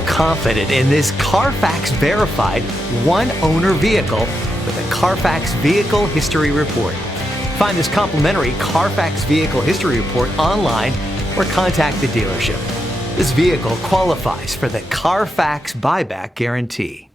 Feel confident in this Carfax verified one-owner vehicle with a Carfax Vehicle History Report. Find this complimentary Carfax Vehicle History Report online or contact the dealership. This vehicle qualifies for the Carfax Buyback Guarantee.